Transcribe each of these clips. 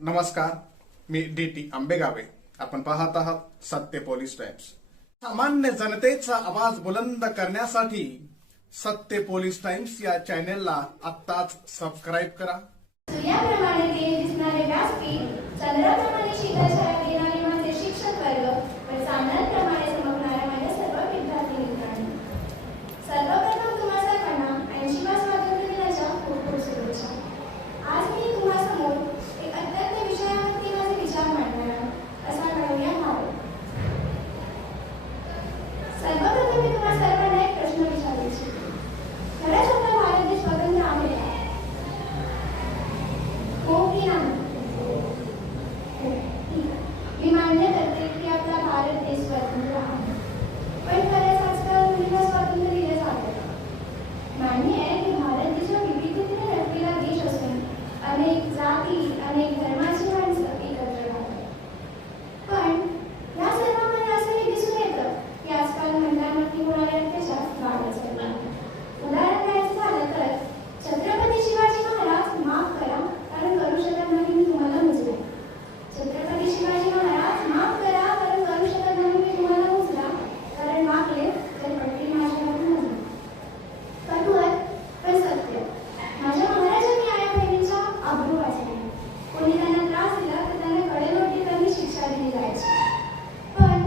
नमस्कार, मी डी.टी. आंबेगावे. आपण पाहत आहात सत्य पोलीस टाइम्स. सामान्य जनतेचा आवाज बुलंद करण्यासाठी सत्य पोलीस टाइम्स या चॅनेलला आत्ताच सबस्क्राईब करा. सूर्याप्रमाणे तेज दिसणारे व्यासपीठ, चंद्राप्रमाणे शीतलछाया देणारे माझे शिक्षक वर्ग, व चांदण्याप्रमाणे चमकणाऱ्या माझ्या सर्व विद्यार्थी मित्रांनो, सर्वप्रथम तुम्हा सर्वांना 80व्या स्वातंत्र्य दिनाच्या खूप खूप शुभेच्छा. आज मी तुम्हासमोर एक अत्यंत विषयावरती माझे विचार मांडणार आहे. असा घडवूया भारत. सर्वप्रथम मी तुम्हा सर्वांना एक प्रश्न विचारू इच्छिते. खरंच आपला भारत देश स्वतंत्र आहे का? हो की नाही? ठीक आहे. मी मान्य करते की आपला भारत देश स्वतंत्र आहे. पण खरंच आजकाल मुलींना स्वातंत्र्य दिले जाते का? मान्य आहे की भारत देश हा विविधतेने नटलेला देश असून अनेक जाती, अनेक धर्माची माणसं एकत्र राहतात. पण या सर्वांमध्ये असंही दिसून येतं की आजकाल महिलांवरती होणारे अत्याचार वाढत चालले. उदाहरण द्यायचं झालं तर छत्रपती शिवाजी महाराज माफ करा कारण करू शकत नाही मी तुम्हाला मुजला. छत्रपती शिवाजी महाराज माफ करा कारण करू शकत नाही मी तुम्हाला मुजला, कारण मागले तर पट्टी माझ्यावर मुजली. कठोर पण सत्य. माझ्या महाराजांनी आया बहिणींचा अब्रू वाचला. कोणी त्यांना त्रास दिला तर त्यांना कडेलोटी त्यांनी शिक्षा दिली जायची. पण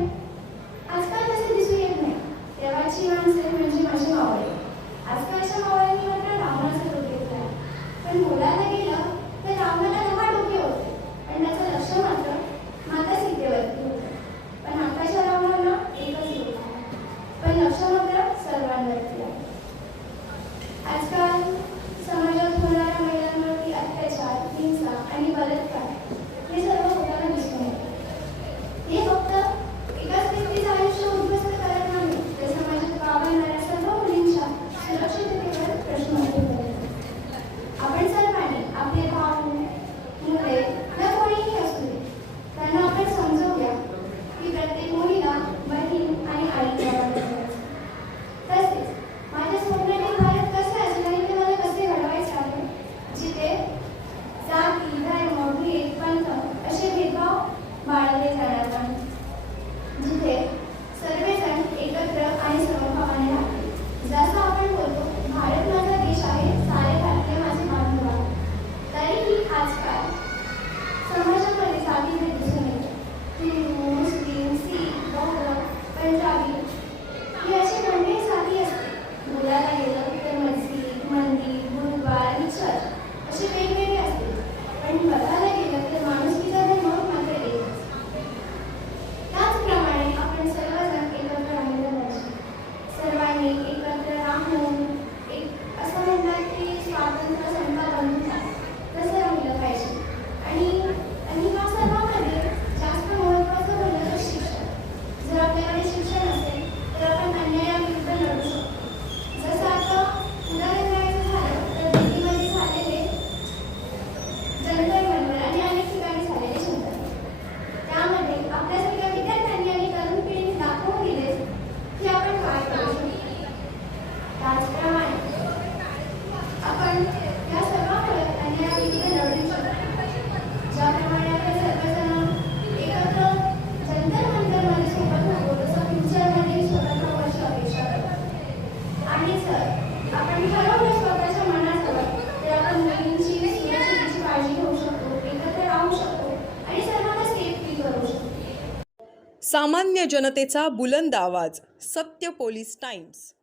आजकाल तसे दिसू येत नाही. तेव्हाची माणसे म्हणजे माझे मावळे. आजकालच्या मावळ्यांनी मात्र रावणाचं रूप घेतलं आहे. पण बोलायला गेलं तर रावणाला 10 डोके होते, पण त्याचं लक्ष मात्र माता सीतेवरती होतं. पण आताच्या रावणाला एकच डोकं आहे, पण लक्ष मात्र सर्वांवरती आहे. आजकाल समाजात होणाऱ्या महिलांवरती अत्याचार, हिंसा आणि बलात्कार हे सर्व होताना दिसून येतं. हे फक्त एकाच व्यक्तीचं आयुष्य उद्ध्वस्त करत नाही, तर समाजात वावरणाऱ्या सर्व मुलींच्या सुरक्षिततेवर प्रश्न उभे करतो. आपण सर्वांनी आपले भाऊ, मुले न कोणीही असू दे, त्यांना आपण समजवूया की प्रत्येक मुलीला बहीण आणि आई करायचं. तसेच माझ्या स्वप्नातील भारत कसे असेल आणि ते मला कसे घडवायचे आहे, जिथे जाती, धर्म, भेद, पंथ असे भेदभाव बाळगले जाणार नाही, जिथे सर्वजण एकत्र आणि समभावाने राहतील. जसं आपण बोलतो भारत माझा देश आहे, सारे भारतीय माझे बांधव आहेत, तरीही आजकाल समाजामध्ये जातीभेद दिसून येतो. हिंदू, मुस्लिम, सीख, बौद्ध, पंजाबी ही अशी मंडळी जाती असते. बोलायला गेलं तर मस्जिद, मंदिर, गुरुद्वार आणि चर्च असे वेगवेगळे असते. पण बघायला गेलं तर माणुसकीचा धर्म मात्र एकच. त्याचप्रमाणे आपण सर्वजण एकत्र राहिलं पाहिजे. सर्वांनी एकत्र राहून एक असं म्हणतात की स्वातंत्र्य संपला बंधूचा तसं राहिलं पाहिजे. आणि या सर्वांमध्ये जास्त महत्त्वाचं म्हणलं तर शिक्षण. जर आपल्याकडे शिक्षण असेल तर आपण अन्यायाविरुद्ध लढू शकतो. जसं आता उदाहरण द्यायचं झालं तर दिल्लीमध्ये झालेले जंतर मंतर आणि अनेक ठिकाणी झालेले जंतर, त्यामध्ये आपल्यासारख्या विद्यार्थ्यांनी आणि तरुण पिढीने दाखवून दिले की आपण काय करू शकतो. त्याचप्रमाणे आपण या सर्वांवर अन्यायाविरुद्ध लढू शकतो. ज्याप्रमाणे आपण सर्वजण एकत्र जंतर मंतरमध्ये सोबत होतो, तसं फ्युचरमध्ये स्वतंत्र वर्ष अपेक्षा करतो. आणि जर आपण ठरवलं स्वतःच्या मनाजवळ तर आपण मुलींची सुरक्षितेची काळजी घेऊ शकतो, एकत्र राहू शकतो आणि सर्वांना सेफ फील करू शकतो. सामान्य जनतेचा बुलंद आवाज. सत्य पोलीस टाइम्स.